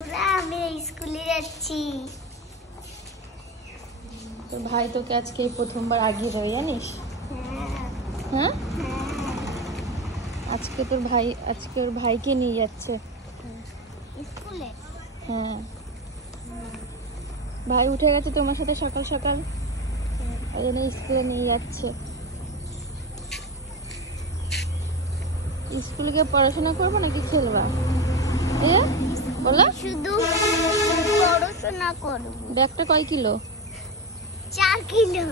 আমি স্কুলে যাচ্ছি। তোর ভাই তোকে আজকে প্রথমবার আগিয়ে দেবে জানিস? হ্যাঁ, আজকে ওর ভাইকে নিয়ে যাচ্ছে স্কুলে। হ্যাঁ, ভাই উঠে গেছে তোমার সাথে সকাল সকাল, ওই জন্য স্কুলে নিয়ে যাচ্ছে। স্কুলে গিয়ে পড়াশোনা করবো নাকি খেলবা? বলো। শুধু পড়াশোনা করব। ব্যাগটা কয় কিলো? 4 কিলো।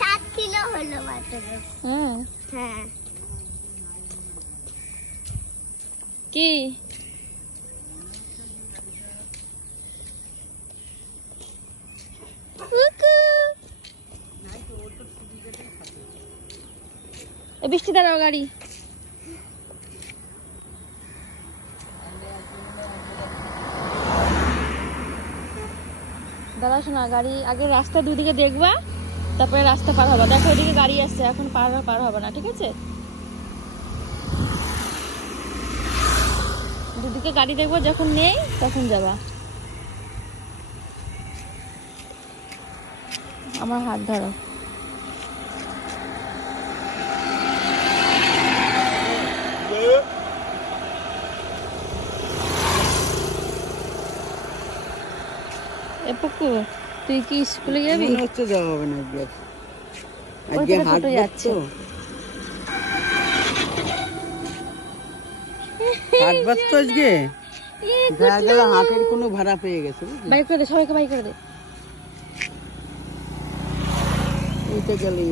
7 কিলো হলো মাত্র। হ্যাঁ হ্যাঁ। কি বৃষ্টি দাঁড়াও গাড়ি। দাঁড়া শোনা, গাড়ি আগে রাস্তা দুদিকে দেখবা, তারপরে রাস্তা পার হবা। দেখো ওইদিকে গাড়ি আসছে, এখন পার হবে না, ঠিক আছে? দুদিকে গাড়ি দেখবো, যখন নেই তখন যাবা। আমার হাত ধরো। পুকু, তুই কি স্কুলে যাবি? মনে হচ্ছে যাওয়া হবে না আজকে হাট যাচ্ছে। হাট বাস তো আজকে দেখা গেল হাটের কোনো ভাড়া পেয়ে গেছে। বাইক করে দে, সবাইকে বাইক করে দে। এইটা গেলে